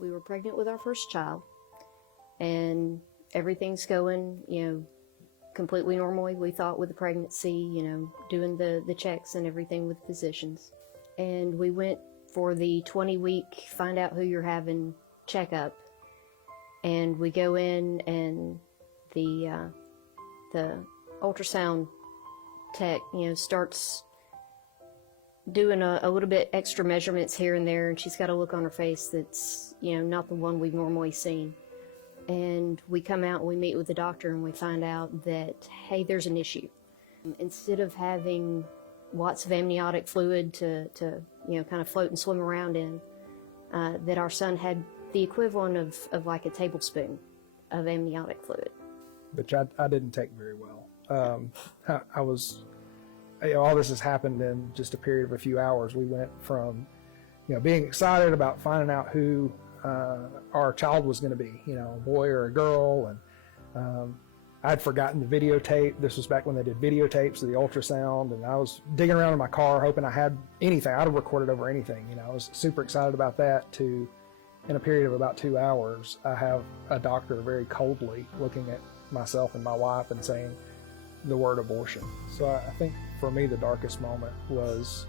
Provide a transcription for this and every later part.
We were pregnant with our first child, and everything's going, completely normally, we thought, with the pregnancy, doing the checks and everything with physicians. And we went for the 20-week find out who you're having checkup, and we go in, and the ultrasound tech, starts doing a little bit extra measurements here and there, and she's got a look on her face that's, not the one we've normally seen. And we come out and we meet with the doctor, and we find out that, hey, there's an issue. Instead of having lots of amniotic fluid to kind of float and swim around in, that our son had the equivalent of like a tablespoon of amniotic fluid. Which I didn't take very well. I was, all this has happened in just a period of a few hours. We went from, being excited about finding out who our child was going to be, a boy or a girl, and I'd forgotten the videotape. This was back when they did videotapes of the ultrasound, and I was digging around in my car hoping I had anything. I'd have recorded over anything. I was super excited about that. To, in a period of about 2 hours, I have a doctor very coldly looking at myself and my wife and saying the word abortion. So I think for me the darkest moment was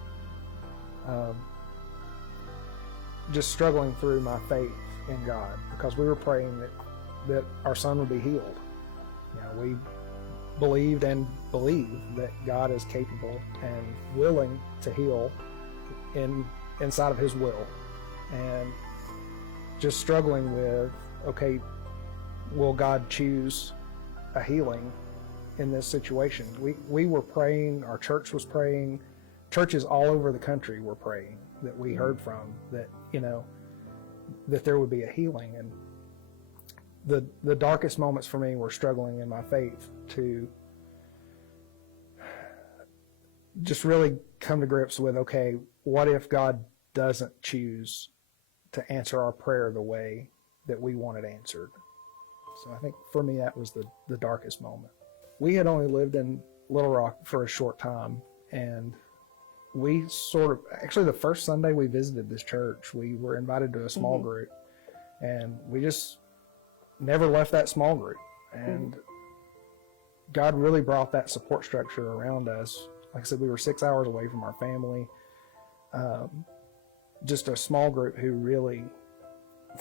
just struggling through my faith in God, because we were praying that our son would be healed. We believed and believe that God is capable and willing to heal inside of his will, and just struggling with, okay, will God choose a healing in this situation? We were praying, our church was praying, churches all over the country were praying that we heard from, that, that there would be a healing. And the darkest moments for me were struggling in my faith to just really come to grips with, okay, what if God doesn't choose to answer our prayer the way that we want it answered? So I think for me that was the darkest moment. We had only lived in Little Rock for a short time, and we actually the first Sunday we visited this church, we were invited to a small group, and we just never left that small group. And God really brought that support structure around us. Like I said, we were 6 hours away from our family. Just a small group who really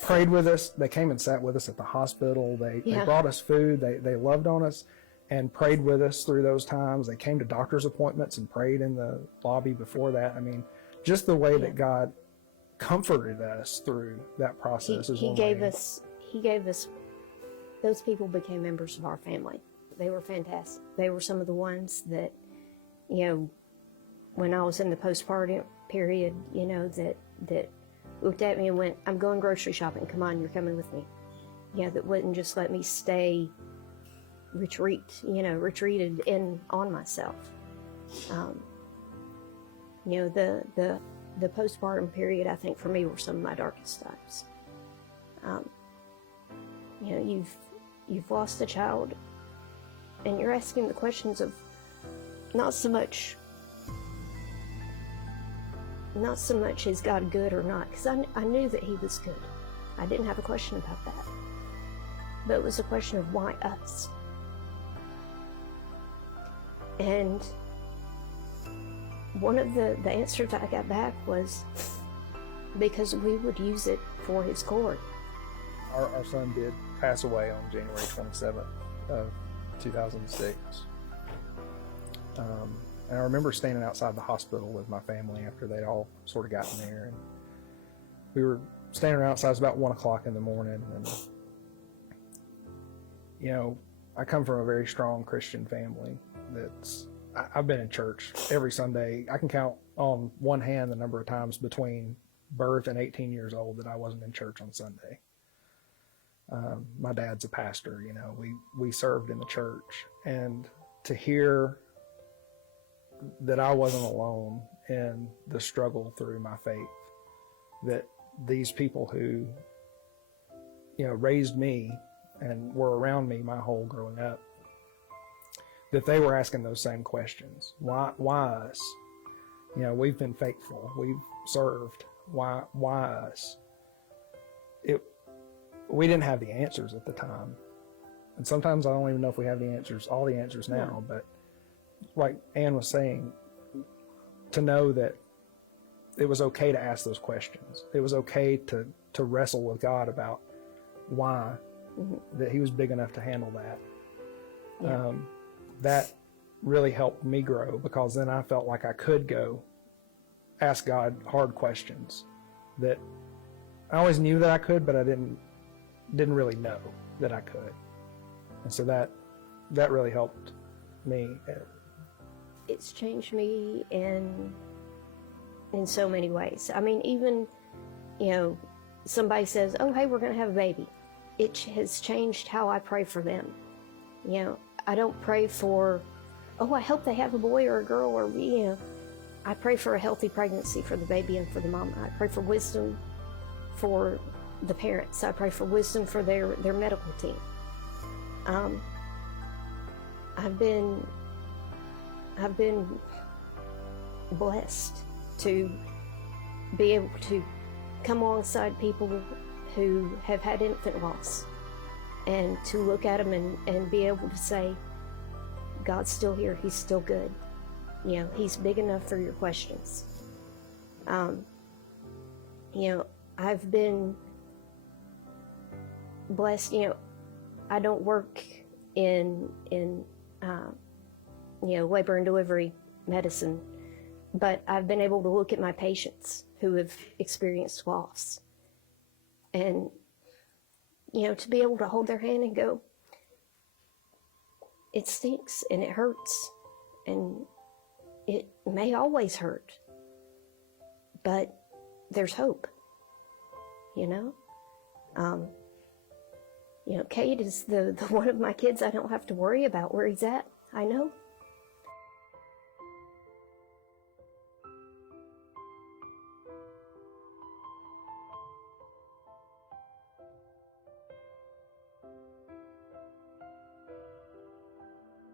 prayed with us. They came and sat with us at the hospital. They brought us food. They loved on us and prayed with us through those times. They came to doctor's appointments and prayed in the lobby before that. I mean, just the way that God comforted us through that process is one way. He gave us, those people became members of our family. They were fantastic. They were some of the ones that, when I was in the postpartum period, that looked at me and went, I'm going grocery shopping. Come on, you're coming with me. That wouldn't just let me stay retreated in on myself. The postpartum period, I think, for me, were some of my darkest times. You've lost a child, and you're asking the questions of not so much is God good or not, because I knew that he was good. I didn't have a question about that. But it was a question of why us? And one of the answers I got back was because we would use it for his glory. Our son did pass away on January 27th of 2006. And I remember standing outside the hospital with my family after they'd all sort of gotten there. And we were standing around outside. It was about 1 o'clock in the morning. And, I come from a very strong Christian family. I've been in church every Sunday. I can count on one hand the number of times between birth and 18 years old that I wasn't in church on Sunday. My dad's a pastor, we served in the church, and to hear that I wasn't alone in the struggle through my faith, that these people who, raised me and were around me my whole growing up, that they were asking those same questions. Why us? We've been faithful. We've served. Why us? It we didn't have the answers at the time. And sometimes I don't even know if we have the answers, all the answers now. But like Ann was saying, to know that it was okay to ask those questions. It was okay to wrestle with God about why, that he was big enough to handle that. Yeah. That really helped me grow, because then I felt like I could go ask God hard questions that I always knew that I could, but I didn't really know that I could. And so that really helped me. It's changed me in so many ways. I mean, even, somebody says, oh, hey, we're going to have a baby. It has changed how I pray for them. I don't pray for, oh, I hope they have a boy or a girl, or, I pray for a healthy pregnancy for the baby and for the mama. I pray for wisdom for the parents. I pray for wisdom for their medical team. I've been blessed to be able to come alongside people who have had infant loss, and to look at them and be able to say, God's still here, he's still good. He's big enough for your questions. I've been blessed. I don't work in labor and delivery medicine, but I've been able to look at my patients who have experienced loss, and to be able to hold their hand and go, it stinks and it hurts and it may always hurt, but there's hope. Cade is the one of my kids I don't have to worry about where he's at. I know